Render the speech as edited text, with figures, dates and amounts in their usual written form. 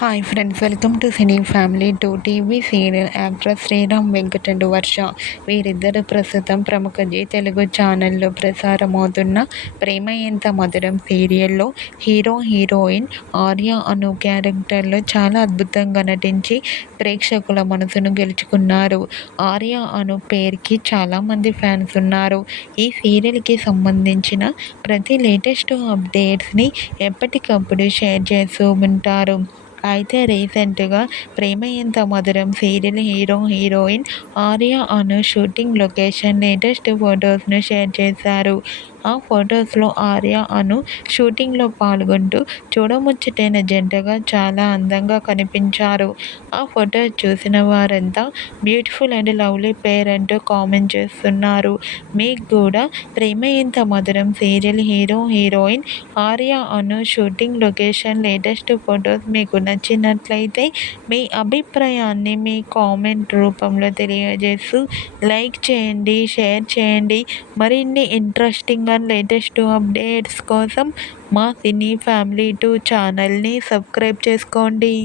Hi friends, welcome to cine family. TV serial actress Sriram Venkat and Varsha వీరిద్దరు ప్రస్తుతం ప్రముఖ G Telugu ఛానల్లో ప్రసారమవుతున్న ప్రేమ ఎంత మధురం సీరియల్లో హీరోయిన్ ఆర్య అను క్యారెక్టర్లో చాలా అద్భుతంగా నటించి ప్రేక్షకుల మనసును గెలుచుకున్నారు. ఆర్య అను పేరుకి చాలామంది ఫ్యాన్స్ ఉన్నారు. ఈ సీరియల్కి సంబంధించిన ప్రతి లేటెస్ట్ అప్డేట్స్ని ఎప్పటికప్పుడు షేర్ చేస్తూ ఉంటారు. అయితే రీసెంట్గా ప్రేమ ఎంత మధురం సీరియల్ హీరోయిన్ ఆర్య అను షూటింగ్ లొకేషన్ లేటెస్ట్ ఫొటోస్ను షేర్ చేశారు. ఆ ఫొటోస్లో ఆర్య అను షూటింగ్లో పాల్గొంటూ చూడముచ్చటైన జంటగా చాలా అందంగా కనిపించారు. ఆ ఫొటోస్ చూసిన వారంతా బ్యూటిఫుల్ అండ్ లవ్లీ పేర్ అంటూ కామెంట్ చేస్తున్నారు. మీకు కూడా ప్రేమ ఎంత మధురం సీరియల్ హీరోయిన్ ఆర్య అను షూటింగ్ లొకేషన్ లేటెస్ట్ ఫొటోస్ మీకు నచ్చినట్లయితే మీ అభిప్రాయాన్ని మీ కామెంట్ రూపంలో తెలియజేస్తూ లైక్ చేయండి, షేర్ చేయండి. మరిన్ని ఇంట్రెస్టింగ్ అండ్ లేటెస్ట్ అప్డేట్స్ కోసం మా సినీ ఫ్యామిలీ 2 ఛానల్ని సబ్స్క్రైబ్ చేసుకోండి.